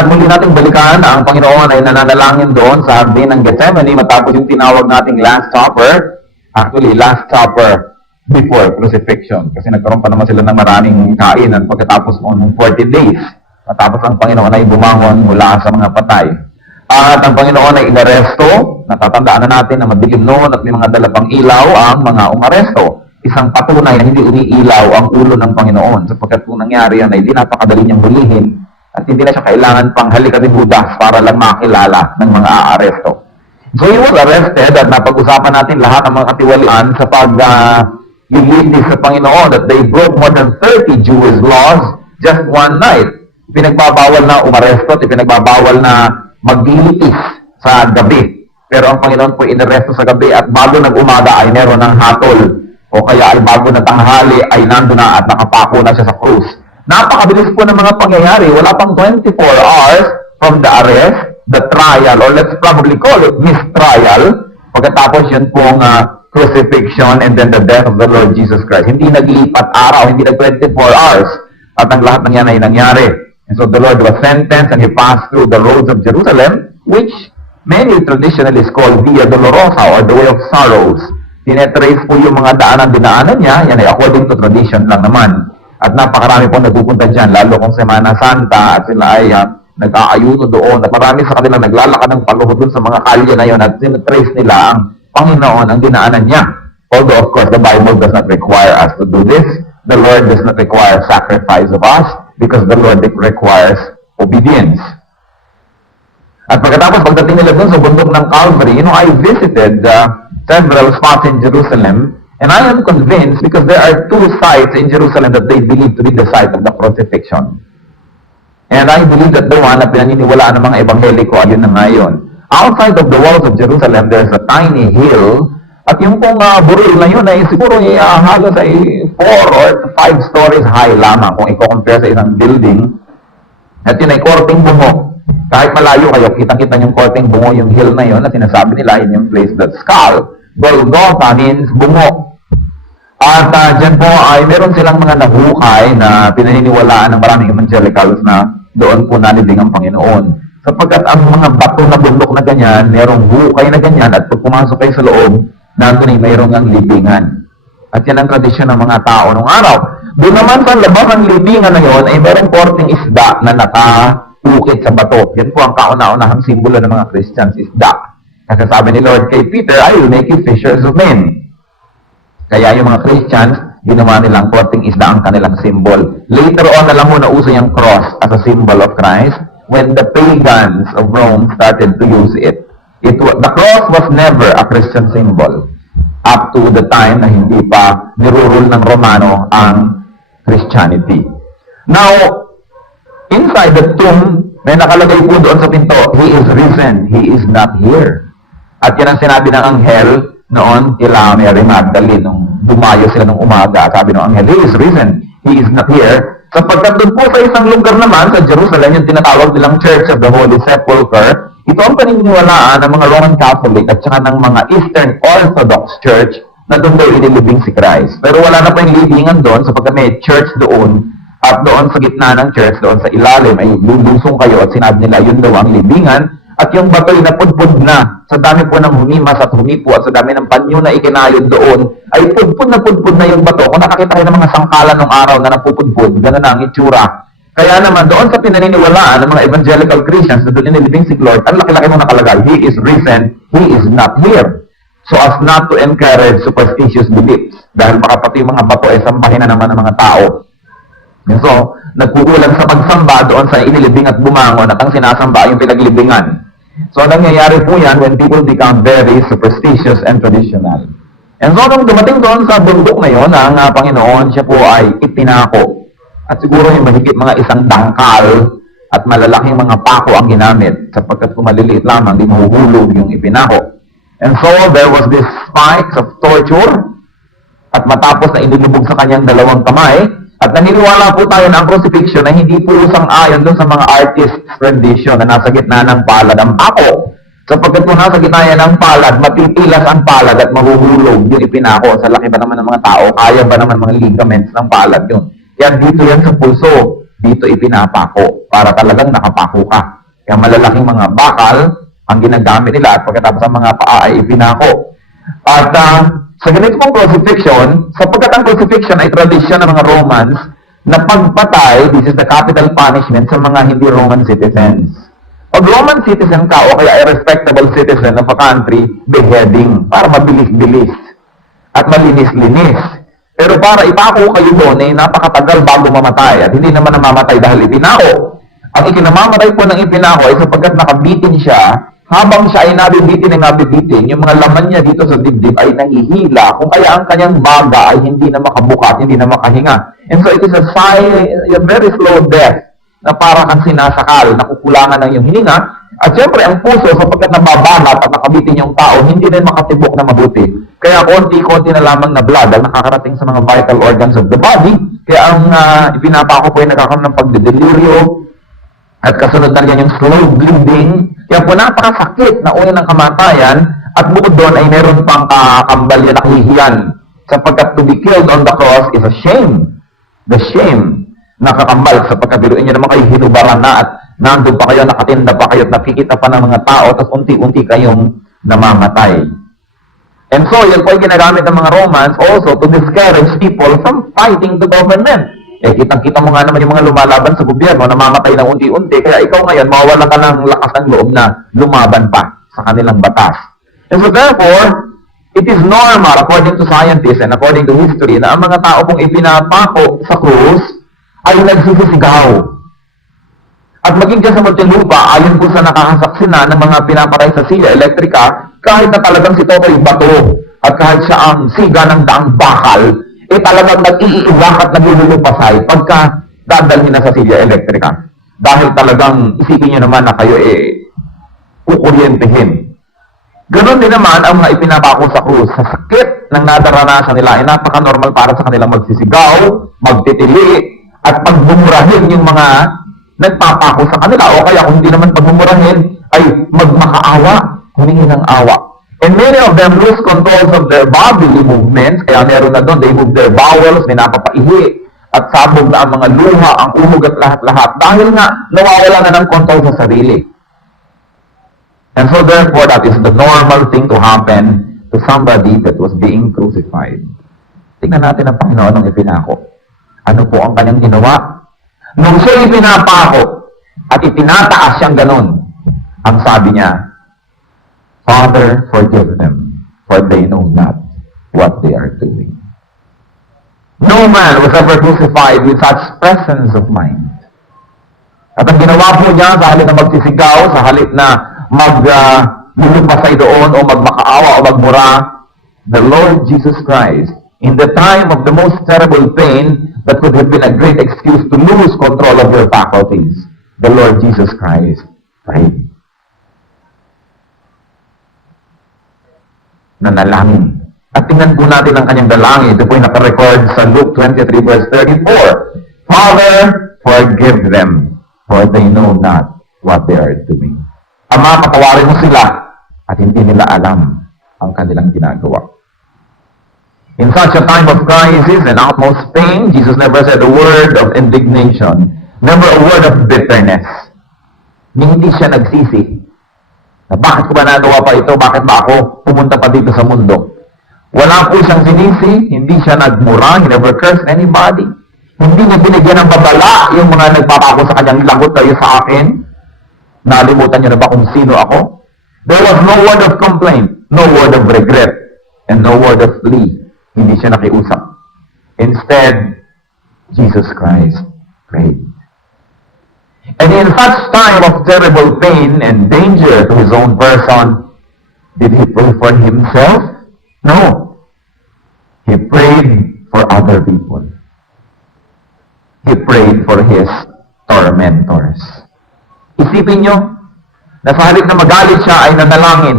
at muli nating balikan na ang Panginoon ay nananalangin doon sa Hardin ng Gethsemane matapos yung tinawag nating Last Supper. Actually, Last Supper before crucifixion. Kasi nagkaroon pa naman sila ng maraming kainan pagkatapos ng 40 days. Matapos ang Panginoon ay bumangon mula sa mga patay. At ang Panginoon ay inaresto. Natatandaan na natin na madilim noon at may mga dalapang ilaw ang mga umaresto. Isang patunay na hindi umiilaw ang ulo ng Panginoon sapagkat kung nangyari yan ay di napakadali niyang hulihin at hindi na siya kailangan pang halikabibudas para lang makilala ng mga aaresto. So he was arrested at napag-usapan natin lahat ng mga katiwalian sa pag-lilitis sa Panginoon that they broke more than 30 Jewish laws just one night. Pinagbabawal na umaresto at pinagbabawal na maglilitis sa gabi. Pero ang Panginoon po inaresto sa gabi at bago nag-umaga ay meron ng hatol o kaya ay bago na tanghali ay nandun na at nakapako na siya sa krus. Napakabilis po ng mga pangyayari. Wala pang 24 hours from the arrest, the trial, or let's probably call it mistrial. Pagkatapos yun pong crucifixion and then the death of the Lord Jesus Christ. Hindi naglipat araw, hindi nag 24 hours. At ang lahat ng yan ay nangyari. And so the Lord was sentenced and he passed through the roads of Jerusalem, which many traditionalists call Via Dolorosa or the Way of Sorrows. Tinetrace po yung mga dinaanan niya, yan ay according to tradition lang naman. At napakarami po nagpupunta dyan, lalo kung Semana Santa at sila ay nag-aayuno doon. At marami sa kanila naglalakad ng paluhod doon sa mga kalye na yun at tinetrace nila ang Panginoon, ang dinaanan niya. Although of course the Bible does not require us to do this. The Lord does not require sacrifice of us because the Lord requires obedience. At pagkatapos pagdating nila doon sa bundok ng Calvary, I visited several spots in Jerusalem. And I am convinced because there are two sites in Jerusalem that they believe to be the site of the crucifixion. And I believe that the one na pinaniniwalaan ng mga ebangheliko ay yun na ngayon. Outside of the walls of Jerusalem, there's a tiny hill. At yung pong buril na yun ay siguro halos ay 4 or 5 stories high lamang kung i-compare sa isang building. At yun ay korting bungo. Kahit malayo kayo, kitang-kita yung korting bungo, yung hill na yun, at sinasabi nila yun yung place that skull. Golgotha means bungo. At dyan po ay meron silang mga nahukay na pinaniniwalaan ng maraming evangelicals na doon po nalibing ang Panginoon. Sapagkat ang mga bato na bundok na ganyan, merong hukay na ganyan at pag pumasok kayo sa loob, nandun ay mayroong ang libingan. At yan ang tradisyon ng mga tao nung araw. Doon naman sa labas ng libingan na yon ay merong korting isda na nakaukit sa bato. Yan po ang kauna-unahang simbolo ng mga Christians, isda. Kasi sabi ni Lord kay Peter, I will make you fishers of men. Kaya yung mga Christians, ginawa nilang korting isda ang kanilang symbol. Later on, alam mo na uso yung cross as a symbol of Christ. When the pagans of Rome started to use it, the cross was never a Christian symbol up to the time na hindi pa nirurule ng Romano ang Christianity. Now, inside the tomb, may nakalagay po doon sa pinto, He is risen, He is not here. At yan ang sinabi ng anghel noon kila Mary Magdalene nung dumayo sila nung umaga. Sabi ng anghel, He is risen, He is not here. Sapagkat doon po sa isang lugar naman sa Jerusalem, yung tinatawag nilang Church of the Holy Sepulchre, ito ang paniniwalaan ng mga Roman Catholic at saka ng mga Eastern Orthodox Church na doon daw inilibing si Christ. Pero wala na po yung libingan doon sapagkat may church doon at doon sa gitna ng church, doon sa ilalim ay lulusong kayo at sinabi nila yun daw ang libingan. At yung batoy na pudpud na, sa dami po ng humimas at humipo at sa dami ng panyo na ikinayod doon, ay pudpud na yung bato. Kung nakakita kayo ng mga sangkalan ng araw na napupudpud, gano'n na ang itsura. Kaya naman, doon sa pinaniniwalaan ng mga evangelical Christians na doon inilibing si Lord, ang laki-laki mong nakalagay, He is risen, He is not here. So as not to encourage superstitious beliefs, dahil baka pati yung mga bato ay sambahin na naman ng mga tao. And so, nagkukulang sa pagsamba doon sa inilibing at bumangon at ang sinasamba yung pinaglibingan. So, nangyayari po yan when people become very superstitious and traditional. And so, nung dumating doon sa bundok na yun, ang Panginoon, siya po ay itinako. At siguro yung mahigit mga isang dangkal at malalaking mga pako ang ginamit sapagkat kung maliliit lamang, di mahuhulog yung ipinako. And so, there was this spikes of torture at matapos na inilubog sa kanyang dalawang kamay, at naniniwala po tayo na ang crucifixion ay hindi po sang-ayon doon sa mga artist's rendition na nasa gitna ng palad ang pako. Sapagkat kung nasa gitna yan ng palad, matipilas ang palad at mahuhulog yung ipinako. Sa laki ba naman ng mga tao, kaya ba naman mga ligaments ng palad yun? Kaya dito yan sa pulso. dito ipinapako para talagang nakapako ka. Kaya malalaking mga bakal ang ginagamit nila at pagkatapos ang mga paa ay ipinako. At sa ganito pong crucifixion, sapagkat ang crucifixion ay tradisyon ng mga Romans na pagpatay, this is the capital punishment sa mga hindi Roman citizens. Pag Roman citizen ka o kaya a respectable citizen of a country, beheading para mabilis-bilis at malinis-linis. Pero para ipako kayo doon, napakatagal bago mamatay at hindi naman namamatay dahil ipinako. Ang ikinamamatay po ng ipinako ay sapagkat nakabitin siya, habang siya ay nabibitin, yung mga laman niya dito sa dibdib ay nahihila, kung kaya ang kanyang baga ay hindi na makabukat, hindi na makahinga. And so it is a very slow death na para kang sinasakal, nakukulangan ng iyong hininga. At syempre, ang puso, sapagkat nababanat at nakabitin yung tao, hindi rin makatibok na mabuti. Kaya konti-konti na lamang na blood ang nakakarating sa mga vital organs of the body. Kaya ang ipinapako po ay nagkakaroon ng pagdedeliryo at kasunod na yan yung slow bleeding. Kaya po napakasakit na una ng kamatayan at bukod doon ay meron pang kakambal yan, nakahihiyan. Sapagkat to be killed on the cross is a shame. The shame na kakambal sapagkat biruin nyo naman kayo hinubaran na at nandun pa kayo, nakatinda pa kayo at nakikita pa ng mga tao tapos unti-unti kayong namamatay. And so, yan po ay ginagamit ng mga Romans also to discourage people from fighting the government. Eh, kitang-kita mo nga naman yung mga lumalaban sa gobyerno, namamatay na unti-unti, kaya ikaw ngayon, mawawala ka ng lakas ng loob na lumaban pa sa kanilang batas. And so therefore, it is normal, according to scientists and according to history, na ang mga tao kung ipinapako sa krus ay nagsisisigaw. At maging dyan sa Muntinlupa, ayon po sa nakakasaksi na ng mga pinapatay sa silya elektrika, kahit na talagang si Totoy bato at kahit siya ang siga ng daang bakal, eh talagang nag-iiwak at naglulupasay pagka dadalhin na sa silya elektrika. Dahil talagang isipin nyo naman na kayo kukuryentehin. Ganon din naman ang mga ipinapako sa krus. Sa sakit ng nadaranasan nila ay napaka-normal para sa kanilang magsisigaw, magtitili, at pagbumurahin yung mga nagpapako sa kanila. O kaya kung hindi naman pagbumurahin, ay magmakaawa, humingi ng awa. And many of them lose controls of their bodily movements. Kaya meron na doon, they move their bowels, may napapaihi, at sabog na ang mga luha, ang umog at lahat-lahat. Dahil nga, nawawala na ng control sa sarili. And so therefore, that is the normal thing to happen to somebody that was being crucified. Tingnan natin ang Panginoon ng ipinako. Ano po ang kanyang ginawa? Nung siya ipinapako at itinataas siyang ganon, ang sabi niya, Father, forgive them, for they know not what they are doing. No man was ever crucified with such presence of mind. At ang ginawa po niya, sa halip na magsisigaw, sa halip na maglulupasay doon, o magmakaawa, o magmura, the Lord Jesus Christ, in the time of the most terrible pain, that could have been a great excuse to lose control of your faculties, the Lord Jesus Christ prayed. Nanalangin. At tingnan po natin ang kanyang dalangin. Ito po yung nakarecord sa Luke 23 verse 34. Father, forgive them, for they know not what they are doing. Ama, patawarin mo sila at hindi nila alam ang kanilang ginagawa. In such a time of crisis and utmost pain, Jesus never said a word of indignation, never a word of bitterness. Hindi siya nagsisi. Na bakit ko ba nagawa pa ito? Bakit ba ako pumunta pa dito sa mundo? Wala po siyang sinisi, hindi siya nagmura, he never cursed anybody. Hindi niya binigyan ng babala yung mga nagpapako sa kanyang, lagot kayo sa akin. Nalimutan niyo na ba kung sino ako? There was no word of complaint, no word of regret, and no word of plea. Hindi siya nakiusap. Instead, Jesus Christ prayed. And in such time of terrible pain and danger to his own person, did he pray for himself? No. He prayed for other people. He prayed for his tormentors. Isipin nyo, na sa halip na magalit siya ay nanalangin,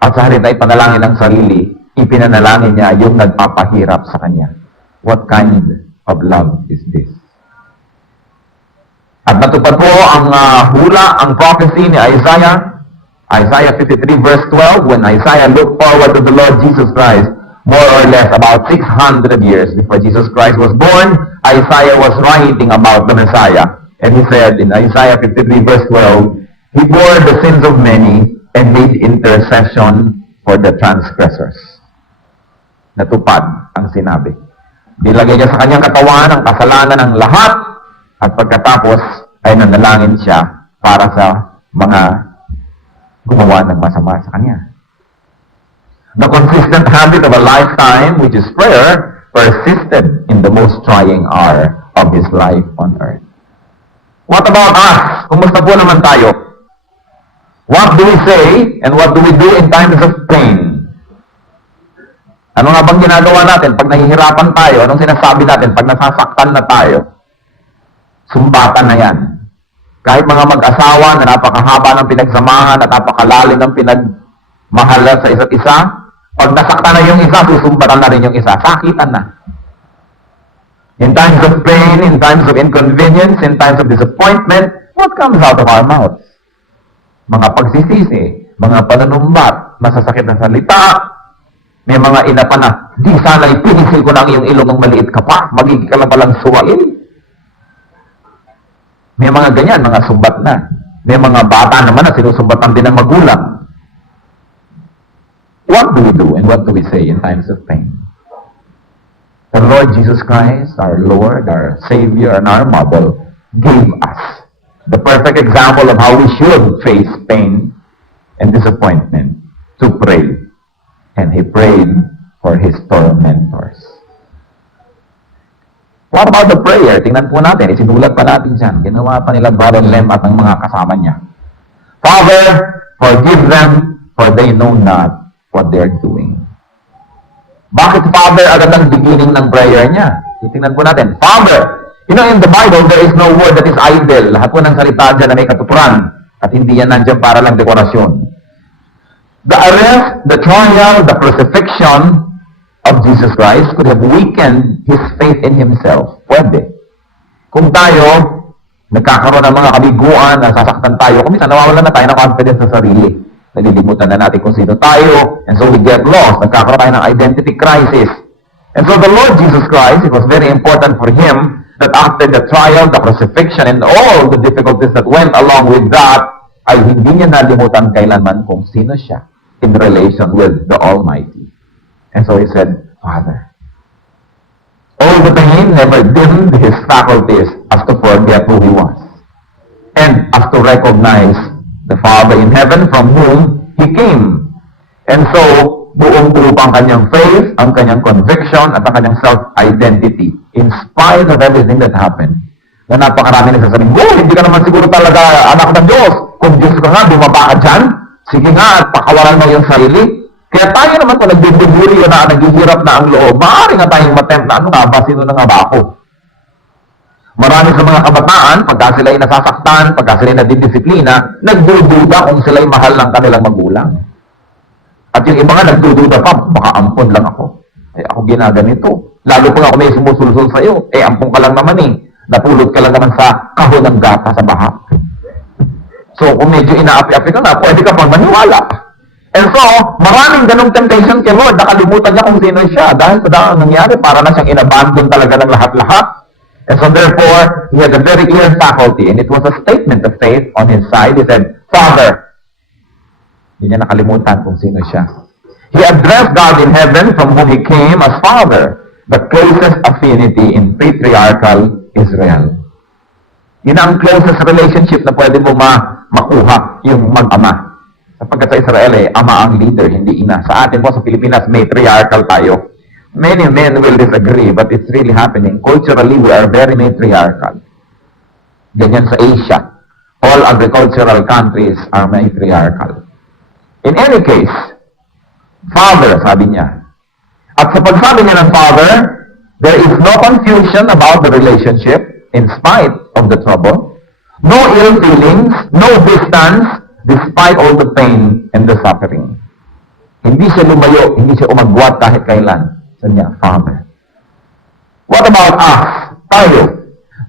at sa halip na ipanalangin ang sarili, ipinanalangin niya yung nagpapahirap sa kanya. What kind of love is this? At natupad po ang hula, ang prophecy ni Isaiah 53 verse 12, when Isaiah looked forward to the Lord Jesus Christ, more or less about 600 years before Jesus Christ was born, Isaiah was writing about the Messiah. And he said in Isaiah 53 verse 12, He bore the sins of many and made intercession for the transgressors. Natupad ang sinabi. Nilagay niya sa kanyang katawan ang kasalanan ng lahat at pagkatapos ay nanalangin siya para sa mga gumawa ng masama sa kanya. The consistent habit of a lifetime, which is prayer, persisted in the most trying hour of his life on earth. What about us? Kumusta po naman tayo? What do we say and what do we do in times of pain? Ano nga bang ginagawa natin pag nahihirapan tayo? Anong sinasabi natin pag nasasaktan na tayo? Sumbatan na yan. Kahit mga mag-asawa na napakahaba ng pinagsamahan at napakalalim ng pinagmahalan sa isa't isa, pag nasaktan na yung isa, susumbatan na rin yung isa. Sakitan na. In times of pain, in times of inconvenience, in times of disappointment, what comes out of our mouths? Mga pagsisisi, mga pananumbat, masasakit na salita, may mga ina pa na, di sana'y pinisil ko na ang iyong ilong ng maliit ka pa, magiging ka lang palang suwain. May mga ganyan, mga sumbat na. May mga bata naman na sinusumbatan din ng magulang. What do we do and what do we say in times of pain? The Lord Jesus Christ, our Lord, our Savior, and our model, gave us the perfect example of how we should face pain and disappointment to pray. And he prayed for his tormentors. What about the prayer? Tingnan po natin. Isinulat pa natin dyan. Ginawa pa nila Brother Lem at ang mga kasama niya. Father, forgive them, for they know not what they're doing. Bakit Father agad ang beginning ng prayer niya? Tingnan po natin. Father! You know, in the Bible, there is no word that is idle. Lahat po ng salita dyan na may katuturan. At hindi yan nandyan para lang dekorasyon. The arrest, the trial, the crucifixion of Jesus Christ could have weakened his faith in himself. Pwede. Kung tayo, nagkakaroon ng mga kabiguan, nasasaktan tayo, kung minsan nawawalan na tayo ng confidence sa sarili. Nalilimutan na natin kung sino tayo, and so we get lost. Nagkakaroon tayo ng identity crisis. And so the Lord Jesus Christ, it was very important for him that after the trial, the crucifixion, and all the difficulties that went along with that, ay hindi niya nalimutan kailanman kung sino siya in relation with the Almighty. And so he said, Father. All the pain never dimmed his faculties as to forget who he was. And as to recognize the Father in heaven from whom he came. And so, buong-buo pa ang kanyang faith, ang kanyang conviction, at ang kanyang self-identity. In spite of everything that happened. Na napakarami nagsasabing, hindi ka naman siguro talaga anak ng Diyos. Kung Diyos ka nga, bumaba ka dyan. Sige nga, at pakawalan mo yung sarili. Kaya tayo naman kung nagbibiguri na naghihirap na ang loob, maaari nga tayong matempt na ano nga ba, sino na nga ba ako? Marami sa mga kabataan, pagka sila'y nasasaktan, pagka sila'y nadidisiplina, nagdududa kung sila'y mahal ng kanilang magulang. At yung iba nga nagdududa pa, baka ampon lang ako. Ako ginaganito. Lalo kung ako may sumusulsul sa'yo, ampon ka lang naman napulot ka lang naman sa kahon ng gata sa baha. So, kung medyo inaapi-api ka na, pwede ka pang maniwala. And so, maraming ganong temptation kay Lord, nakalimutan niya kung sino siya. Dahil sa dahil nangyari, para na siyang inabandon talaga ng lahat-lahat. And so, therefore, he had a very clear faculty. And it was a statement of faith on his side. He said, Father. Hindi niya nakalimutan kung sino siya. He addressed God in heaven from whom he came as Father, the closest affinity in patriarchal Israel. Yun ang closest relationship na pwede mo makuha, yung mag-ama. Sapagkat sa Israel, ama ang leader, hindi ina. Sa atin po, sa Pilipinas, matriarchal tayo. Many men will disagree, but it's really happening. Culturally, we are very matriarchal. Ganyan sa Asia. All agricultural countries are matriarchal. In any case, Father, sabi niya. At sa pagsabi niya ng Father, there is no confusion about the relationship in spite of the trouble. No ill feelings, no distance, despite all the pain and the suffering. Hindi siya lumayo, hindi siya umagwat kahit kailan. Sa niya, Father. What about us? Tayo.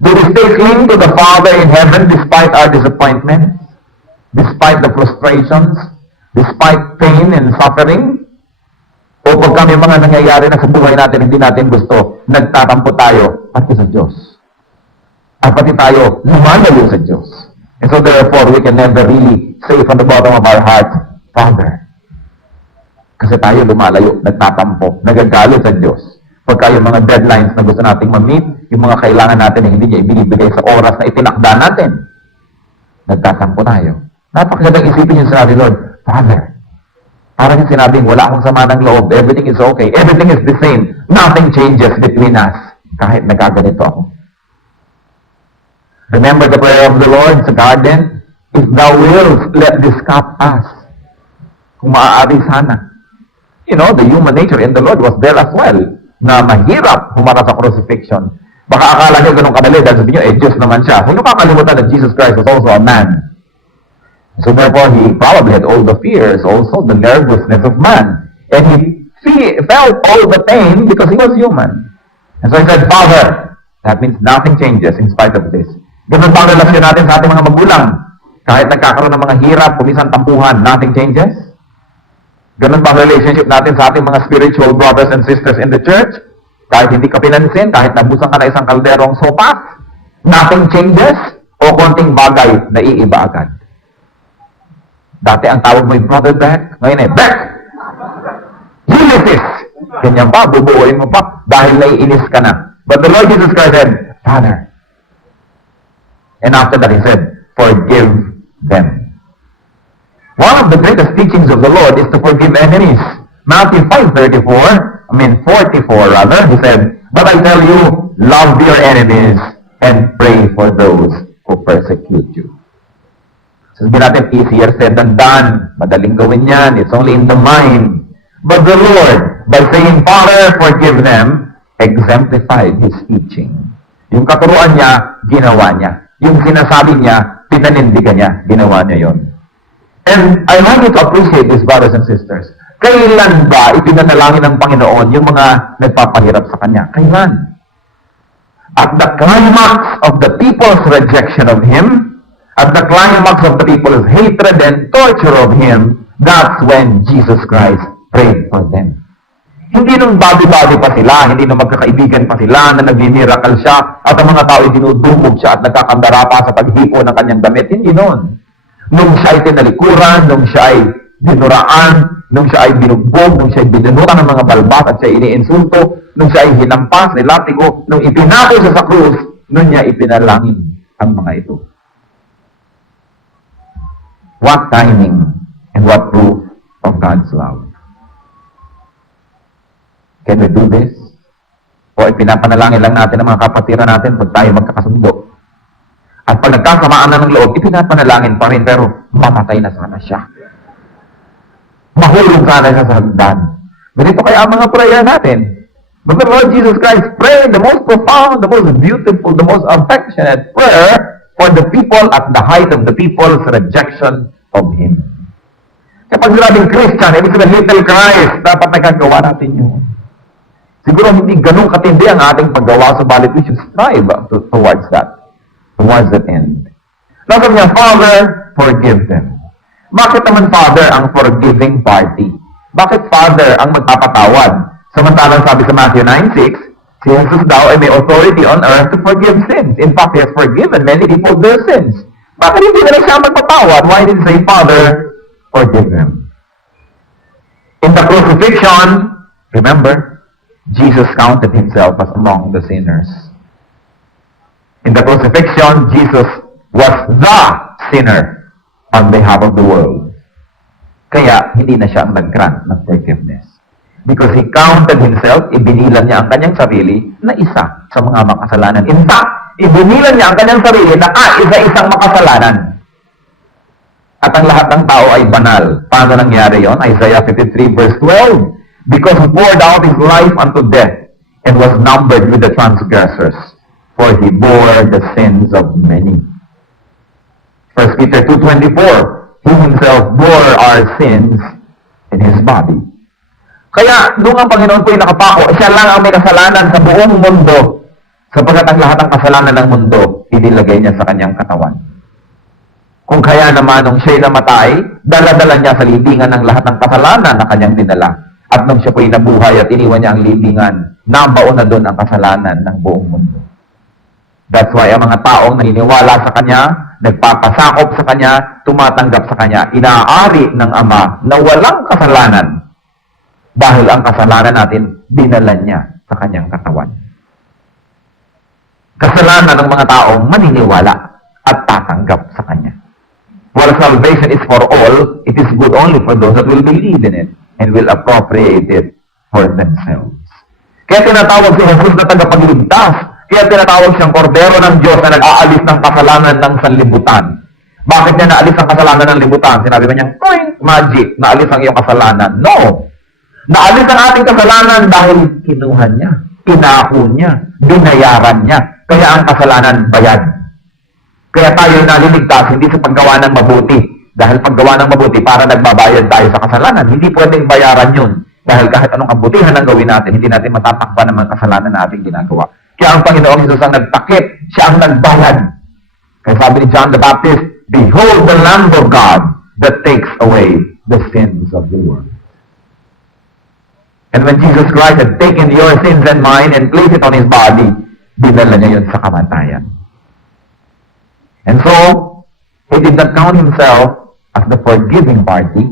Do we stay cling to the Father in heaven despite our disappointments? Despite the frustrations? Despite pain and suffering? O pagka may mga nangyayari na sa buhay natin, hindi natin gusto, nagtatampo tayo, pati sa Diyos. At pati tayo, lumalayo sa Diyos. And so therefore, we can never really say from the bottom of our hearts, Father. Kasi tayo lumalayo, nagtatampo, nagagalit sa Diyos. Pagka yung mga deadlines na gusto nating ma-meet, yung mga kailangan natin na hindi niya ibinibigay sa oras na itinakda natin, nagtatampo tayo. Napakagandang isipin yung sinabi, Lord, Father, parang yung sinabing, wala akong sama ng loob, everything is okay, everything is the same, nothing changes between us, kahit nagaganito ako. Remember the prayer of the Lord sa garden? If thou wilt, let this cup pass. Kung maaari sana. You know, the human nature in the Lord was there as well, na mahirap humarap sa crucifixion. Baka akala nyo ganun kadali, dahil sabi nyo, Diyos naman siya. Huwag nyo kakalimutan that Jesus Christ was also a man. So therefore, he probably had all the fears, also the nervousness of man. And he felt all the pain because he was human. And so he said, Father, that means nothing changes in spite of this. Ganun ba ang relasyon natin sa ating mga magulang? Kahit nagkakaroon ng mga hirap, kumisan tampuhan, nothing changes? Ganun ba ang relationship natin sa ating mga spiritual brothers and sisters in the church? Kahit hindi ka pinansin, kahit nabusan ka na isang kalderong sopas, nothing changes? O konting bagay na iiba agad? Dati ang tawag mo yung brother Beck, ngayon Beck! Ulysses! Ganyan pa, bubuuin mo pa, dahil naiinis ka na. But the Lord Jesus Christ said, Father. And after that he said, forgive them. One of the greatest teachings of the Lord is to forgive enemies. Matthew 44, he said, but I tell you, love your enemies and pray for those who persecute you. Sabi natin, easier said than done. Madaling gawin yan. It's only in the mind. But the Lord, by saying, Father, forgive them, exemplified His teaching. Yung katuruan niya, ginawa niya. Yung sinasabi niya, pinanindigan niya, ginawa niya yon. And I want you to appreciate this, brothers and sisters. Kailan ba ipinanalangin ng Panginoon yung mga nagpapahirap sa Kanya? Kailan? At the climax of the people's rejection of Him, at the climax of the people's hatred and torture of Him, that's when Jesus Christ prayed for them. Hindi nung babi-babi pa sila, hindi nung magkakaibigan pa sila, na nag-miracle siya, at ang mga tao ay dinudumog siya at nagkakandara pa sa paghipo ng kanyang damit. Hindi noon. Nung siya ay tinalikuran, nung siya ay dinuraan, nung siya ay binugbog, nung siya ay binunutan ng mga balbat at siya ay iniinsulto, nung siya ay hinampas, nilatigo, nung ipinako siya sa krus, nung niya ipinalangin ang mga ito. What timing and what proof of God's love. Can we do this? O ipinapanalangin lang natin ang mga kapatiran natin pag tayo magkakasundo. At pag nagkasamaan na ng loob, ipinapanalangin pa rin, pero mamatay na sana siya. Mahulog sana siya sa hagdan. Ganito kaya ang mga prayer natin. But the Lord Jesus Christ prayed the most profound, the most beautiful, the most affectionate prayer for the people at the height of the people's rejection of Him. Kapag sinabing Christian, ibig sabihin little Christ, dapat nagagawa natin yun. Siguro hindi ganun katindi ang ating paggawa, subalit we should strive towards that end. Sabi niya, Father, forgive them. Bakit naman Father ang forgiving party? Bakit Father ang magpapatawad? Samantalang sabi sa Matthew 9:6, si Jesus daw ay may authority on earth to forgive sins. In fact, He has forgiven many people their sins. Bakit hindi na lang siya magpapatawad? Why did He say, Father, forgive them? In the crucifixion, remember, Jesus counted Himself as among the sinners. In the crucifixion, Jesus was the sinner on behalf of the world. Kaya, hindi na siya nag-grant ng forgiveness. Because He counted Himself, ibinilan niya ang kanyang sarili na isa sa mga makasalanan. In fact, ibinilan niya ang kanyang sarili na isa-isang makasalanan. At ang lahat ng tao ay banal. Paano nangyari yon? Isaiah 53 verse 12. Because He poured out His life unto death and was numbered with the transgressors, for He bore the sins of many. 1 Peter 2:24, He Himself bore our sins in His body. Kaya, nung ang Panginoon po ay nakapako, siya lang ang may kasalanan sa buong mundo, sapagkat ang lahat ng kasalanan ng mundo, inilagay niya sa kanyang katawan. Kung kaya naman nung siya'y namatay, dala-dala niya sa libingan ng lahat ng kasalanan na kanyang dinala. At nung siya po'y nabuhay at iniwan niya ang libingan, nabaon na doon ang kasalanan ng buong mundo. That's why ang mga taong naniniwala sa Kanya, nagpapasakop sa Kanya, tumatanggap sa Kanya, inaari ng Ama na walang kasalanan. Dahil ang kasalanan natin, dinala niya sa Kanyang katawan. Kasalanan ng mga taong maniniwala at tatanggap sa Kanya. While salvation is for all, it is good only for those that will believe in it and will appropriate it for themselves. Kaya tinatawag si Jesus na tagapagligtas. Kaya tinatawag siyang kordero ng Diyos na nag-aalis ng kasalanan ng sanlibutan. Bakit niya naalis ang kasalanan ng libutan? Sinabi ba niya, magic, naalis ang iyong kasalanan. No! Naalis ang ating kasalanan dahil kinuha niya, pinako niya, binayaran niya. Kaya ang kasalanan bayad. Kaya tayo naliligtas hindi sa paggawa ng mabuti. Dahil paggawa ng mabuti para nagbabayad tayo sa kasalanan. Hindi pwedeng bayaran yun. Dahil kahit anong kabutihan ang gawin natin, hindi natin matatakpan ng mga kasalanan na ating ginagawa. Kaya ang Panginoong Jesus ang nagtakip, siya ang nagbayad. Kaya sabi ni John the Baptist, "Behold the Lamb of God that takes away the sins of the world." And when Jesus Christ had taken your sins and mine and placed it on His body, dinala niya yun sa kamatayan. And so, He did not count Himself as the forgiving party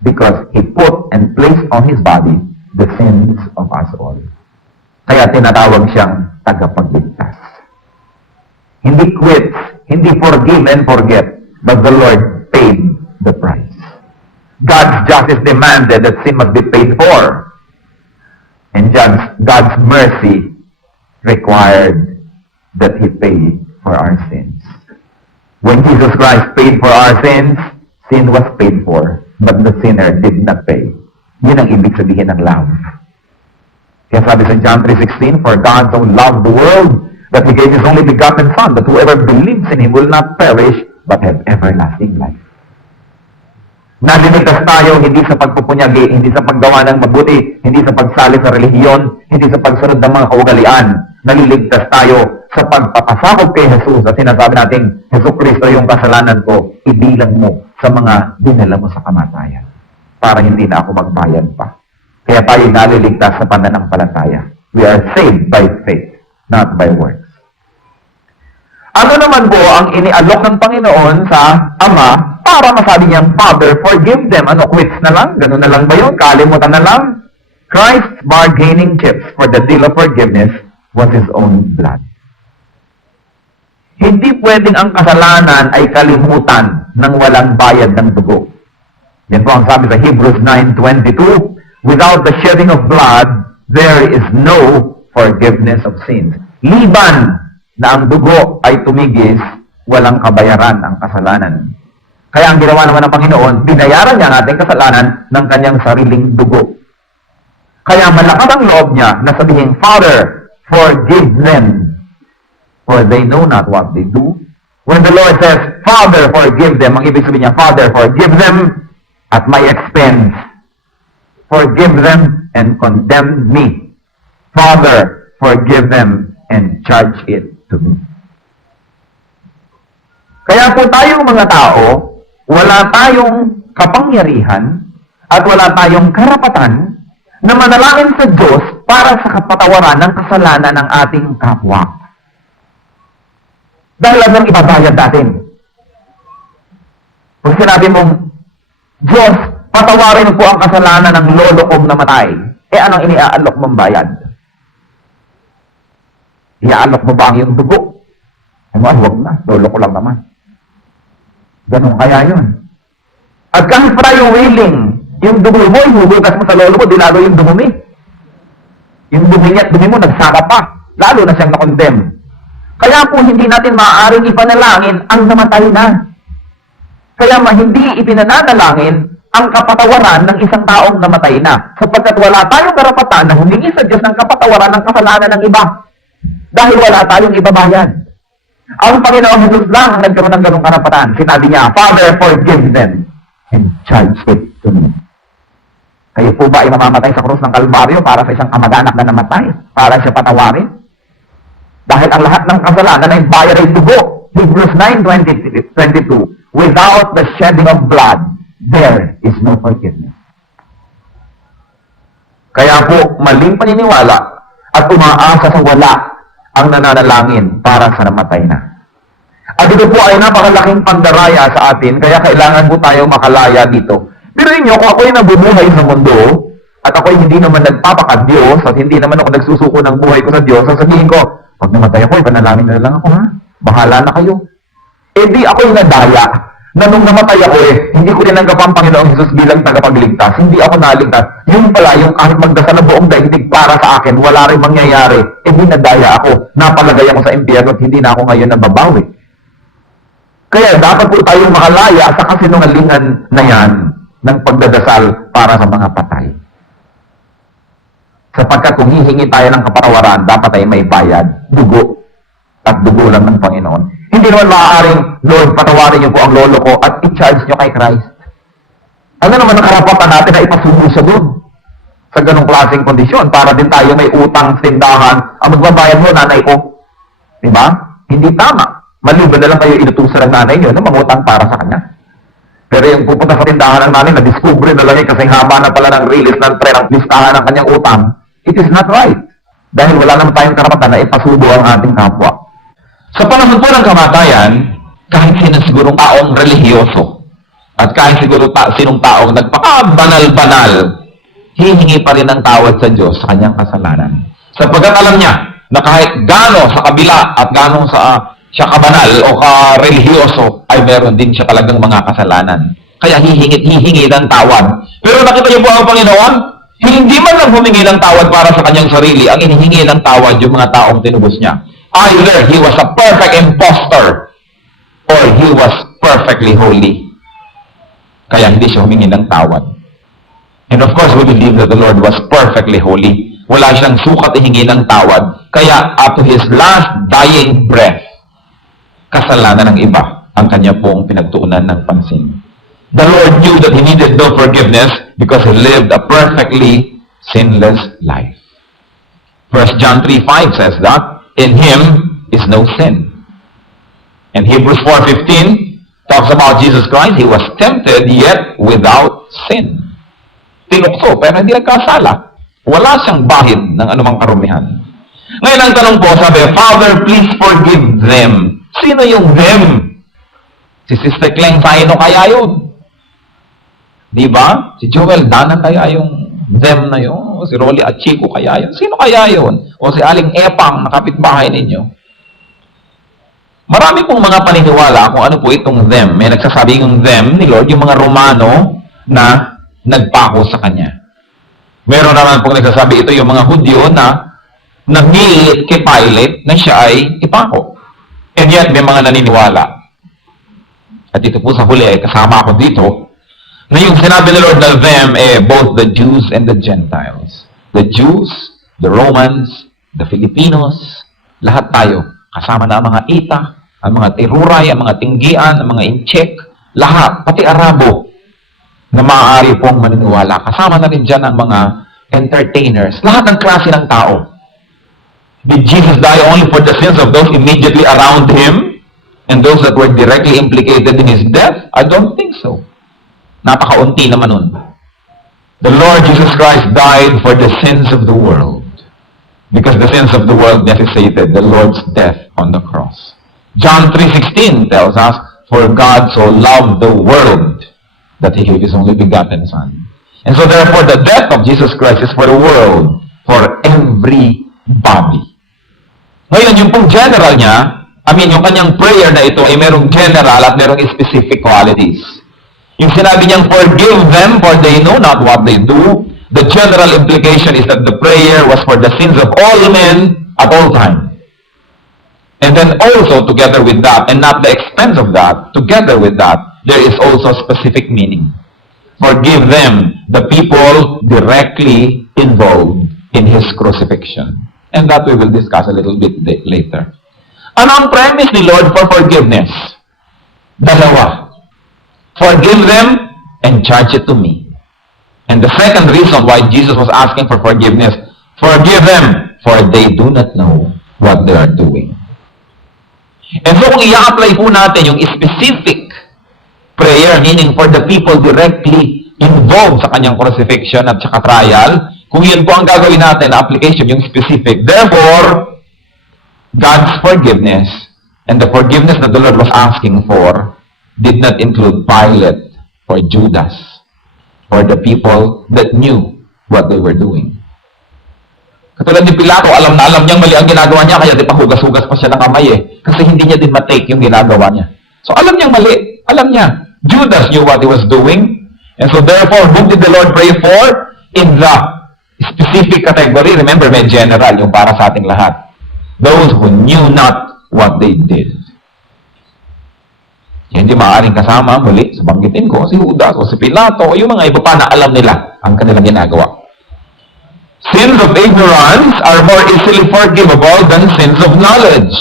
because He put and placed on His body the sins of us all. Kaya tinatawag siyang tagapagligtas. Hindi quits, hindi forgive and forget, but the Lord paid the price. God's justice demanded that sin must be paid for. And God's mercy required that He pay for our sins. When Jesus Christ paid for our sins, sin was paid for, but the sinner did not pay. Yun ang ibig sabihin ng love. Kaya sabi sa John 3:16, "For God so loved the world that He gave His only begotten Son, that whoever believes in Him will not perish, but have everlasting life." Naliligtas tayo hindi sa pagpupunyagi, hindi sa paggawa ng mabuti, hindi sa pagsali sa relihiyon, hindi sa pagsunod ng mga kaugalian. Naliligtas tayo sa pagpapasakop kay Jesus at sinasabi natin, "Jesus Kristo, yung kasalanan ko, ibilang mo sa mga dinala mo sa kamatayan para hindi na ako magbayad pa." Kaya tayo naliligtas sa pananampalataya. We are saved by faith, not by works. Ano naman po ang inialok ng Panginoon sa Ama para masabi niyang, "Father, forgive them." Ano, quits na lang? Ganun na lang ba yun? Kalimutan na lang? Christ's bargaining chips for the deal of forgiveness was His own blood. Hindi pwedeng ang kasalanan ay kalimutan ng walang bayad ng dugo. Yan po ang sabi sa Hebrews 9:22, "Without the shedding of blood, there is no forgiveness of sins." Liban na ang dugo ay tumigis, walang kabayaran ang kasalanan. Kaya ang ginawa naman ng Panginoon, binayaran niya ang ating kasalanan ng kanyang sariling dugo. Kaya malakas ang loob niya na sabihin, "Father, forgive them, for they know not what they do." When the Lord says, "Father, forgive them," ang ibig sabihin niya, "Father, forgive them at my expense. Forgive them and condemn me. Father, forgive them and charge it to me." Kaya po tayong mga tao, wala tayong kapangyarihan at wala tayong karapatan na manalangin sa Diyos para sa kapatawaran ng kasalanan ng ating kapwa. Dahil anong ibabayad natin? Kung sinabi mong, "Diyos, patawarin po ang kasalanan ng lolo kong namatay," anong iniaalok mong bayad? Iaalok mo ba ang iyong dugo? Huwag na, lolo ko lang naman. Ganun kaya yun. At kahit pa tayo willing, yung dugo mo, ihuhugas mo sa lolo mo, di lalo yung dumumi. Yung dumi niya at dumi mo, nagsaka pa. Lalo na siyang nakondem. Kaya po hindi natin maaaring ipanalangin ang namatay na. Kaya hindi ipinananalangin ang kapatawaran ng isang taong namatay na. Sapagkat wala tayong karapatan na humingi sa Diyos ng kapatawaran ng kasalanan ng iba. Dahil wala tayong ibabayad. Ang Panginoong Jesus lang ang nagkaroon ng ganong karapatan. Sinabi niya, "Father, forgive them and charge it to me." Kayo po ba ay mamamatay sa krus ng Kalbaryo para sa isang kamag-anak na namatay? Para siya patawarin? Dahil ang lahat ng kasalanan ay bayad ay dugo. Hebrews 9:22, "Without the shedding of blood, there is no forgiveness." Kaya po, maling paniniwala at umaasa sa wala ang nananalangin para sa namatay na. At ito po ay napakalaking pandaraya sa atin, kaya kailangan po tayo makalaya dito. Pero inyo, kung ako'y nabubuhay sa mundo, at ako'y hindi naman nagpapaka-Diyos, at hindi naman ako nagsusuko ng buhay ko sa Diyos, sasabihin ko, pag namatay ako, ipanalangin na lang ako, ha? Bahala na kayo. Eh di ako'y nadaya, na nung namatay ako hindi ko tinanggap ang Panginoong Jesus bilang tagapagligtas. Hindi ako naligtas. Yun pala, yung kahit magdasal ng buong daigdig para sa akin, wala rin mangyayari. Eh di nadaya ako. Napalagay ako sa impyerno at hindi na ako ngayon nababawi. Kaya dapat po tayong makalaya sa kasinungalingan na yan ng pagdadasal para sa mga patay. Sapagkat kung hihingi tayo ng kapatawaran, dapat ay may bayad, dugo, at dugo lang ng Panginoon. Hindi naman maaaring, Lord, patawarin niyo po ang lolo ko at i-charge niyo kay Christ. Ano naman ang karapatan natin na ipasubo siya doon? Sa ganong klaseng kondisyon, para din tayo may utang sa tindahan, ang magbabayad mo, nanay ko. Diba? Hindi tama. Maliban na lang kayo inutusan ng nanay niyo na mangutang para sa kanya. Pero yung pupunta sa tindahan ng nanay, na-discover na lang kasi haba na pala ng release ng tren ang listahan ng kanyang utang, it is not right. Dahil wala naman tayong karapatan na ipasubo ang ating kapwa. Sa panahon po ng kamatayan, kahit sino sigurong taong relihiyoso, at kahit siguro sinong taong nagpaka-banal-banal, hihingi pa rin ng tawad sa Diyos sa kanyang kasalanan. Sapagkat alam niya na kahit gaano sa kabila at gaano siya kabanal o ka-relihiyoso, ay meron din siya talagang mga kasalanan. Kaya hihingi ng tawad. Pero nakita niyo po ang Panginoon, hindi man lang humingi ng tawad para sa kanyang sarili, ang inihingi ng tawad yung mga taong tinubos niya. Either he was a perfect impostor or he was perfectly holy. Kaya hindi siya humingi ng tawad. And of course, we believe that the Lord was perfectly holy. Wala siyang sukat ihingi ng tawad. Kaya up to his last dying breath, kasalanan ng iba ang kanya pong pinagtuunan ng pansin. The Lord knew that he needed no forgiveness because he lived a perfectly sinless life. 1 John 3:5 says that, in him is no sin. And Hebrews 4:15 talks about Jesus Christ. He was tempted yet without sin. Tinukso pero hindi nagkasala. Wala siyang bahid ng anumang karumihan. Ngayon ang tanong po, sabi, Father, please forgive them. Sino yung them? Si Sister Kleng Saino kaya yun? Diba? Si Joel Danan kaya yung them na yun? O si Rolly Achico kaya yun? Sino kaya yun? O si Aling Epang na kapitbahay ninyo? Marami pong mga paniniwala kung ano po itong them. May nagsasabing yung them ni Lord, yung mga Romano na nagpako sa Kanya. Meron naman pong nagsasabi ito yung mga Hudyo na nagnilit kay Pilate na siya ay ipako. And yet, may mga naniniwala. At ito po sa huli, kasama ako dito, na yung sinabi ni Lord na them, both the Jews and the Gentiles. The Jews, the Romans, the Filipinos, lahat tayo. Kasama na ang mga Ita, ang mga Tiruray, ang mga Tinggian, ang mga Inchek, lahat, pati Arabo, na maaari pong maniniwala. Kasama na rin dyan ang mga entertainers, lahat ng klase ng tao. Did Jesus die only for the sins of those immediately around him and those that were directly implicated in his death? I don't think so. Napakaunti naman nun. The Lord Jesus Christ died for the sins of the world because the sins of the world necessitated the Lord's death on the cross. John 3:16 tells us, for God so loved the world that he gave his only begotten Son. And so therefore, the death of Jesus Christ is for the world, for everybody. Ngayon, yung pong general niya, yung kanyang prayer na ito ay merong general at merong specific qualities. Yung sinabi niyang, forgive them for they know not what they do, the general implication is that the prayer was for the sins of all men at all time. And then also, together with that, and not the expense of that, together with that, there is also specific meaning. Forgive them, the people directly involved in his crucifixion. And that we will discuss a little bit later. Ano ang premise ni Lord for forgiveness? Dalawa. Forgive them and charge it to me. And the second reason why Jesus was asking for forgiveness, forgive them, for they do not know what they are doing. And so kung i-apply po natin yung specific prayer, meaning for the people directly involved sa kanyang crucifixion at saka trial, Kung yun po ang gagawin natin, application, yung specific. Therefore, God's forgiveness and the forgiveness that the Lord was asking for did not include Pilate or Judas or the people that knew what they were doing. Katulad ni Pilato, alam na alam niyang mali ang ginagawa niya, kaya di pa hugas-hugas pa siya ng kamay kasi hindi niya din matake yung ginagawa niya. So alam niyang mali, alam niya. Judas knew what he was doing, and so therefore, whom did the Lord pray for? In the specific category, remember, may general, yung para sa ating lahat. Those who knew not what they did. Hindi maaaring kasama, muli, sabanggitin ko, si Judas o si Pilato o yung mga iba pa na alam nila ang kanilang ginagawa. Sins of ignorance are more easily forgivable than sins of knowledge.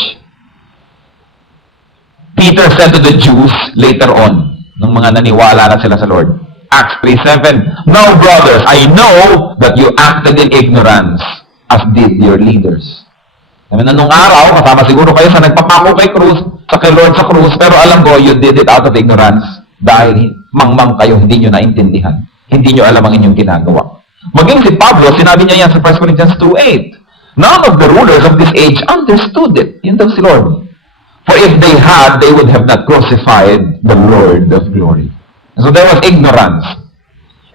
Peter said to the Jews later on, nung mga naniwala na sila sa Lord, Acts 3:7, "Now, brothers, I know that you acted in ignorance, as did your leaders." Sabi na nung araw, kasama siguro kayo sa nagpapako kay krus, kay Lord sa krus, pero alam ko, you did it out of ignorance dahil mangmang kayo, hindi nyo naintindihan. Hindi nyo alam ang inyong ginagawa. Maging si Pablo, sinabi niya yan sa 1 Corinthians 2:8. None of the rulers of this age understood it. Yun daw si Lord. For if they had, they would have not crucified the Lord of glory. So there was ignorance.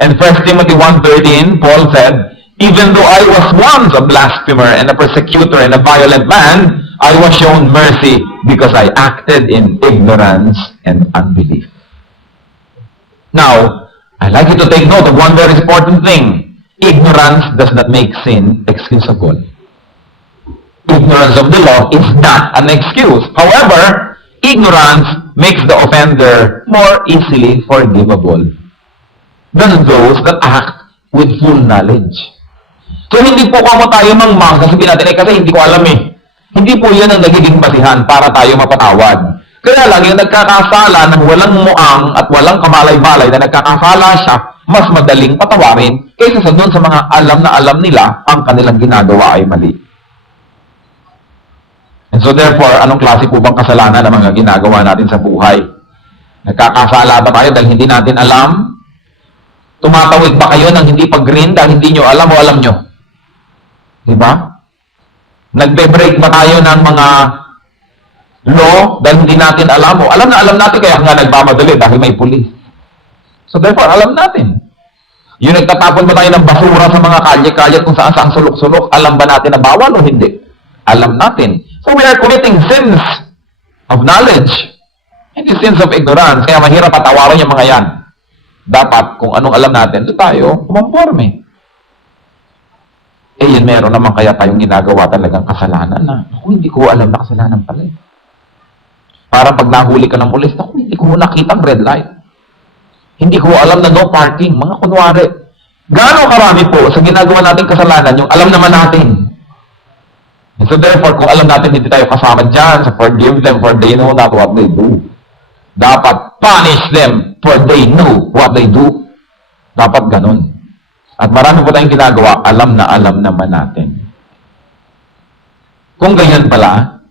And 1 Timothy 1:13, Paul said, "Even though I was once a blasphemer and a persecutor and a violent man, I was shown mercy because I acted in ignorance and unbelief." Now, I'd like you to take note of one very important thing. Ignorance does not make sin excusable. Ignorance of the law is not an excuse. However, ignorance makes the offender more easily forgivable than those that act with full knowledge. So, hindi po kamo tayo mangmang, sasabihin natin, kasi hindi ko alam eh. Hindi po yan ang nagiging basihan para tayo mapatawad. Kaya lang, yung nagkakasala ng walang muang at walang kamalay-balay na nagkakasala siya, mas madaling patawarin kaysa sa doon sa mga alam na alam nila ang kanilang ginagawa ay mali. And so therefore, anong klase po bang kasalanan na mga ginagawa natin sa buhay? Nagkakasala ba tayo dahil hindi natin alam? Tumatawid ba kayo ng hindi pag-green dahil hindi nyo alam o alam nyo? Diba? Nagbe-break ba tayo ng mga law dahil hindi natin alam o alam na alam natin kaya nga nagmamadali dahil may pulis. So therefore, alam natin. Yung nagtatapon ba tayo ng basura sa mga kalye-kalye kung saan-saan sulok-sulok, alam ba natin na bawal o hindi? Alam natin. So we are committing sins of knowledge. Hindi sins of ignorance. Kaya mahirap patawarin yung mga yan. Dapat, kung anong alam natin, doon tayo kumamporme. Eh, yun, meron naman kaya tayong ginagawa talagang kasalanan na, ako, hindi ko alam na kasalanan pala. Parang pag nahuli ka ng pulis, ako, hindi ko nakita ang red light. Hindi ko alam na no parking. Mga kunwari. Gaano karami po sa ginagawa nating kasalanan, yung alam naman natin. And so therefore, kung alam natin hindi tayo kasama dyan, so forgive them for they know not what they do. Dapat punish them for they know what they do. Dapat ganun. At marami po tayong ginagawa, alam naman natin. Kung ganyan pala,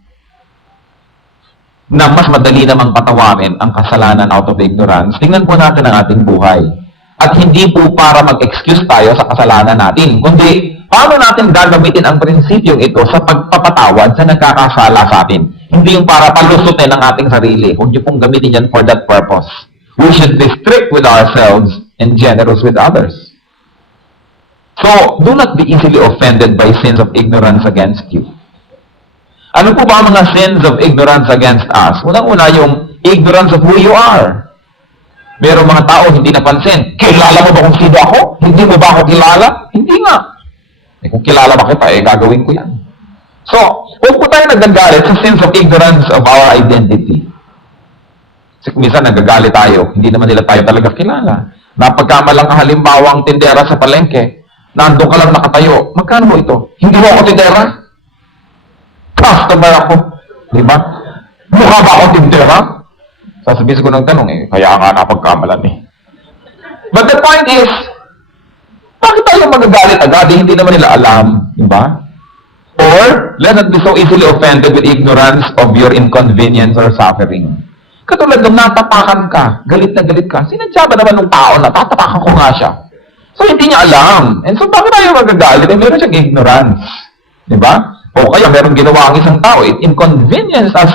na mas madali namang patawarin ang kasalanan out of ignorance, tingnan po natin ang ating buhay. At hindi po para mag-excuse tayo sa kasalanan natin, kundi paano natin gagamitin ang prinsipyong ito sa pagpapatawad sa nagkakasala sa atin. Hindi yung para palusutin ang ating sarili. Huwag niyo pong gamitin yan for that purpose. We should be strict with ourselves and generous with others. So, do not be easily offended by sins of ignorance against you. Ano po ba ang mga sins of ignorance against us? Unang-una yung ignorance of who you are. Merong mga tao hindi napansin. Kilala mo ba kung sino ako? Hindi mo ba ako kilala? Hindi nga. Eh, kung kilala ba kita, gagawin ko yan. So, huwag po tayo nagagalit sa sins of ignorance of our identity. Kasi minsan nagagalit tayo, hindi naman nila tayo talaga kilala. Napagkamalang halimbawa ang tindera sa palengke, nandun ka lang nakatayo, magkano mo ito? Hindi mo ako tindera? Customer ako. Di ba? Mukha ba ako tindera? Sasabihin ko ng tanong kaya nga napagkamalan But the point is, bakit tayo magagalit agad? Hindi naman nila alam. Di ba? Or, let not be so easily offended with ignorance of your inconvenience or suffering. Katulad nung natapakan ka, galit na galit ka, sinadya ba naman ng tao na tatapakan ko nga siya? So, hindi niya alam. And so, bakit tayo magagalit? Eh, meron siyang ignorance. Di ba? O kaya, meron ginawa ang isang tao. It inconvenience us.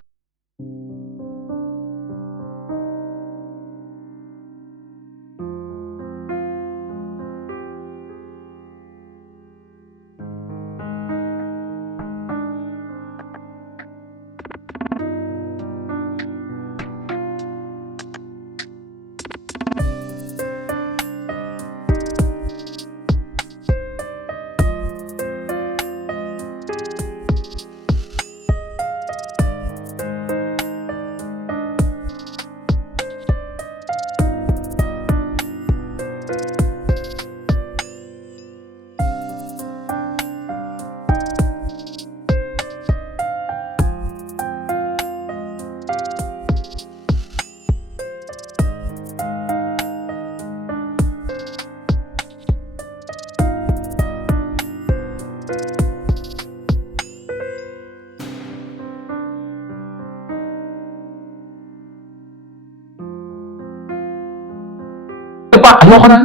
Ayoko na.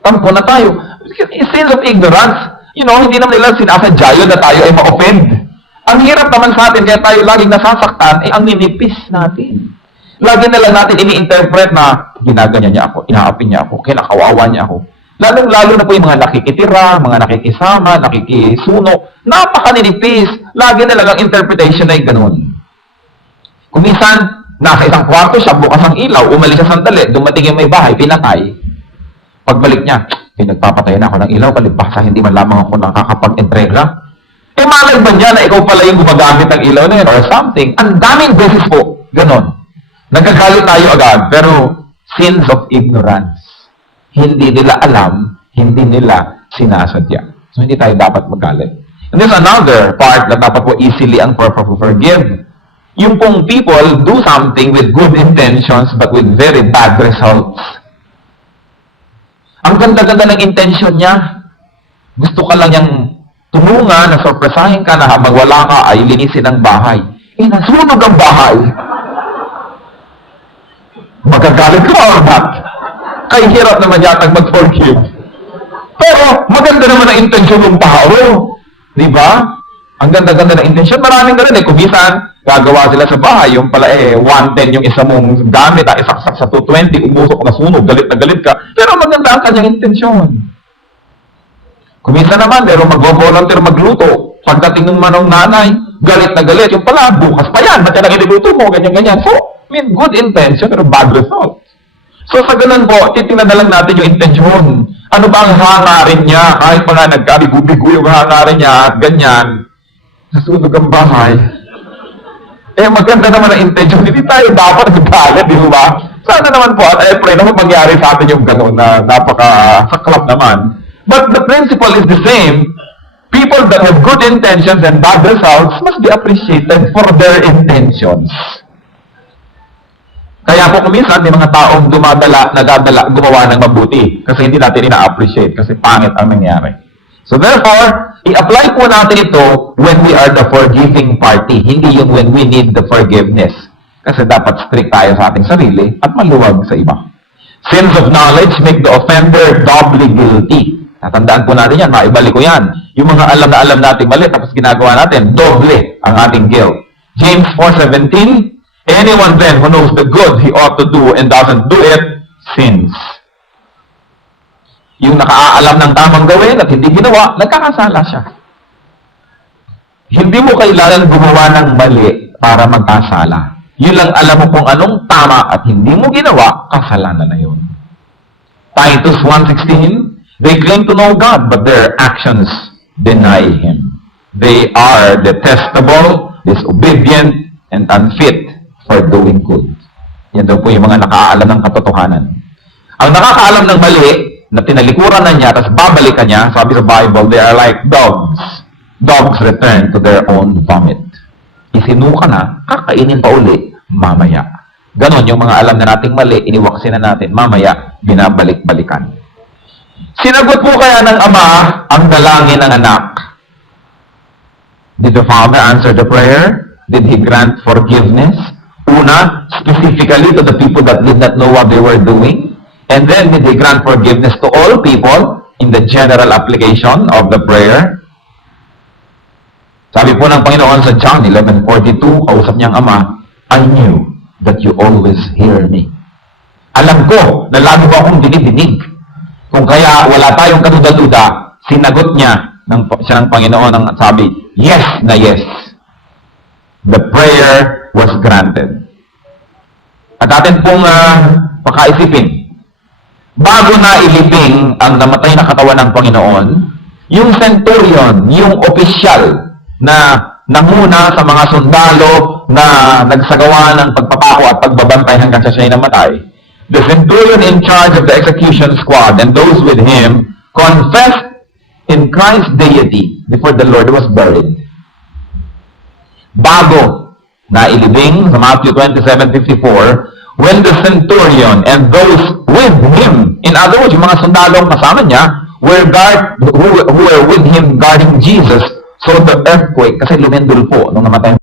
Tampo na tayo. Sense of ignorance. Hindi naman nila sinasadya yun na tayo ay ma-offend. Ang hirap naman sa atin, kaya tayo laging nasasaktan, ay ang ninipis natin. Lagi na lang natin ini-interpret na ginaganyan niya ako, inaapi niya ako, kinakawawa niya ako. Lalong-lalo na po yung mga nakikitira, mga nakikisama, nakikisuno. Napaka-ninipis. Lagi na lang ang interpretation ay ganun. Kung minsan, nasa isang kwarto siya, bukas ang ilaw, umalis siya sandali, dumating yung may bahay, pinatay. Pagbalik niya, nagpapatay na ako ng ilaw, kalibasa, hindi man lamang ako nakakapag-entrega. Malay ba niya na ikaw pala yung gumagamit ng ilaw na yun or something? Ang daming beses po, ganon. Nagkagalit tayo agad, pero sins of ignorance. Hindi nila alam, hindi nila sinasadya. So, hindi tayo dapat magalit. And there's another part na dapat po easily and properly forgive. Yung pong people do something with good intentions but with very bad results. Ang ganda-ganda ng intention niya. Gusto ka lang niyang tulungan, na sorpresahin ka na habang wala ka ay linisin ang bahay. Nasunog ang bahay. Magagalit ka or not? Kay hirap naman yatang mag-forgive. Pero maganda naman ang intensyon ng tao. Di ba? Ang ganda-ganda ng intensyon. Maraming ganun eh. Kumisan, gagawa sila sa bahay. Yung pala 110 yung isa mong gamit. Isaksak sa 220, umusok na sunog. Galit na galit ka. Pero maganda ang kanyang intensyon. Kumisan naman, pero mag-volunteer magluto. Pagdating ng manong nanay, galit na galit. Yung pala, bukas pa yan. Ba't yan ang iniluto mo? Ganyan-ganyan. So, good intention, pero bad result. So, sa ganun po, titingnan na lang natin yung intensyon. Ano ba ang hangarin niya? Kahit pa nga nagkabigu-bigu yung hangarin niya at ganyan, nasunog ang bahay. Maganda naman ang intensyon. Hindi tayo dapat nagagalit, di ba? Sana naman po, at pray naman mangyari sa atin yung gano'n na napaka-saklap naman. But the principle is the same. People that have good intentions and bad results must be appreciated for their intentions. Kaya po kuminsan, may mga taong nadadala, gumawa ng mabuti. Kasi hindi natin ina-appreciate, kasi pangit ang nangyari. So therefore, i-apply po natin ito when we are the forgiving party, hindi yung when we need the forgiveness. Kasi dapat strict tayo sa ating sarili at maluwag sa iba. Sins of knowledge make the offender doubly guilty. Natandaan po natin yan, maibalik ko yan. Yung mga alam na alam natin mali, tapos ginagawa natin, doble ang ating guilt. James 4:17, anyone then who knows the good he ought to do and doesn't do it, sins. Yung nakaalam ng tamang gawin at hindi ginawa, nagkakasala siya. Hindi mo kailangan gumawa ng mali para magkasala. Yun lang alam mo kung anong tama at hindi mo ginawa, kasalanan na yun. Titus 1:16, they claim to know God, but their actions deny Him. They are detestable, disobedient, and unfit for doing good. Yan daw po yung mga nakaalam ng katotohanan. Ang nakakaalam ng mali, na tinalikuran na niya, tapos babalikan niya, sabi sa Bible, they are like dogs. Dogs return to their own vomit. Isinuka na, kakainin pa uli, mamaya. Ganon, yung mga alam na nating mali, iniwaksin na natin, mamaya, binabalik-balikan. Sinagot po kaya ng Ama ang dalangin ng anak. Did the Father answer the prayer? Did He grant forgiveness? Una, specifically to the people that did not know what they were doing. And then, did He grant forgiveness to all people in the general application of the prayer? Sabi po ng Panginoon sa John 11:42, kausap niyang Ama, I knew that you always hear me. Alam ko na lagi mo akong dinidinig. Kung kaya wala tayong kaduda-duda, sinagot niya siya ng Panginoon ang sabi, yes na yes. The prayer was granted. At atin pong pakaisipin, bago na ilibing ang namatay na katawan ng Panginoon, yung centurion, yung opisyal na nanguna sa mga sundalo na nagsagawa ng pagpapako at pagbabantay hanggang sa siya'y namatay, the centurion in charge of the execution squad and those with him confessed in Christ's deity before the Lord was buried. Bago na ilibing sa Matthew 27:54, when the centurion and those with him, in other words, yung mga sundalong kasama niya, who were with him guarding Jesus, so the earthquake, kasi lumindol po nung namatay.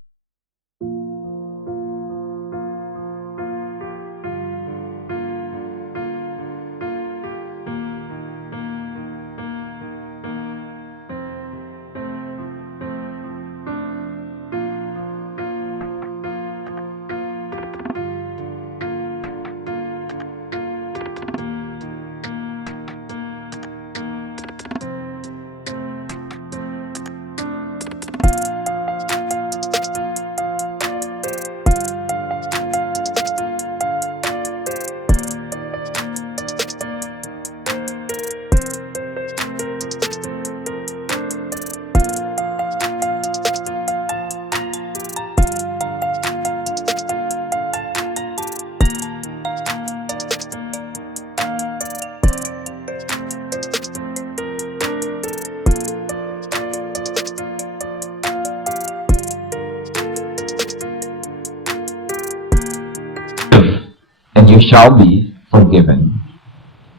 And you shall be forgiven.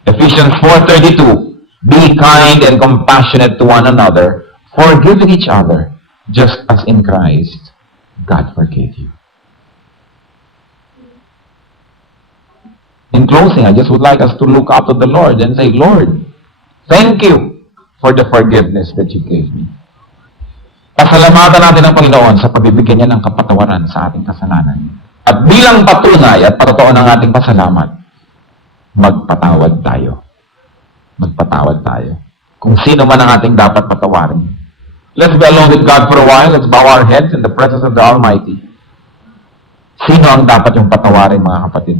Ephesians 4:32, be kind and compassionate to one another, forgiving each other, just as in Christ God forgave you. In closing, I just would like us to look up to the Lord and say, Lord, thank you for the forgiveness that you gave me. Pasalamatan natin ang Panginoon sa pagbibigyan niya ng kapatawaran sa ating kasalanan. At bilang patunay at patotoo ng ating pasalamat, magpatawad tayo. Magpatawad tayo. Kung sino man ang ating dapat patawarin. Let's be alone with God for a while. Let's bow our heads in the presence of the Almighty. Sino ang dapat yung patawarin, mga kapatid?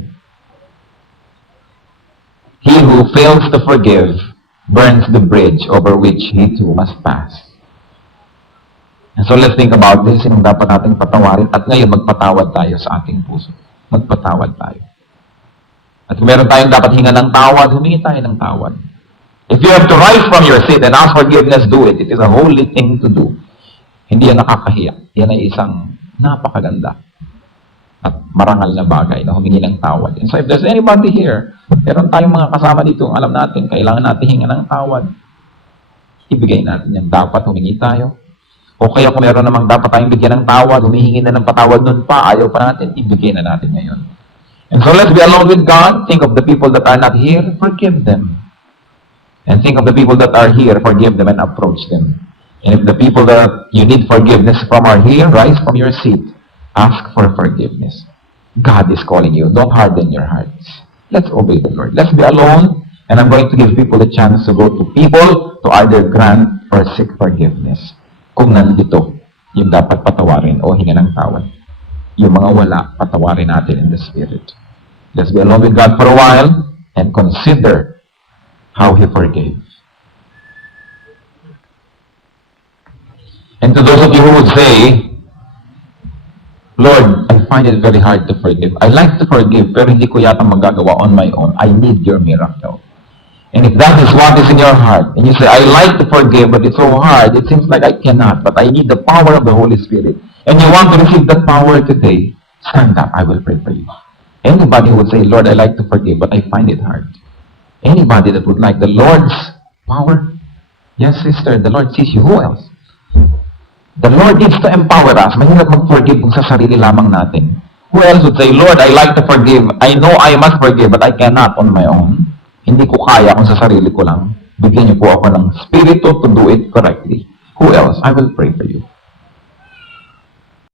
He who fails to forgive burns the bridge over which he too must pass. And so let's think about this, sinong dapat nating patawarin, at ngayon magpatawad tayo sa ating puso. Magpatawad tayo. At kung meron tayong dapat hinga ng tawad, humingi tayo ng tawad. If you have to rise from your seat and ask forgiveness, do it. It is a holy thing to do. Hindi yan nakakahiya. Yan ay isang napakaganda at marangal na bagay na humingi ng tawad. And so if there's anybody here, meron tayong mga kasama dito, alam natin, kailangan natin hinga ng tawad. Ibigay natin yan. Dapat humingi tayo. O kaya kung meron namang dapat tayong bigyan ng tawad, humihingi na ng patawad nun pa, ayaw pa natin, ibigay na natin ngayon. And so let's be alone with God. Think of the people that are not here, forgive them. And think of the people that are here, forgive them and approach them. And if the people that you need forgiveness from are here, rise from your seat. Ask for forgiveness. God is calling you. Don't harden your hearts. Let's obey the Lord. Let's be alone, and I'm going to give people a chance to go to people to either grant or seek forgiveness. Kung nandito, yung dapat patawarin o hinga ng tawad. Yung mga wala, patawarin natin in the Spirit. Let's be alone with God for a while and consider how He forgave. And to those of you who would say, Lord, I find it very hard to forgive. I like to forgive, pero hindi ko yata magagawa on my own. I need your miracle. And if that is what is in your heart, and you say, I like to forgive, but it's so hard, it seems like I cannot, but I need the power of the Holy Spirit, and you want to receive that power today, stand up, I will pray for you. Anybody who would say, Lord, I like to forgive, but I find it hard. Anybody that would like the Lord's power? Yes, sister, the Lord sees you. Who else? The Lord needs to empower us. Mahirap mag-forgive kung sa sarili lamang natin. Who else would say, Lord, I like to forgive. I know I must forgive, but I cannot on my own. Hindi ko kaya kung sa sarili ko lang. Bigyan niyo po ako ng spirito to do it correctly. Who else? I will pray for you.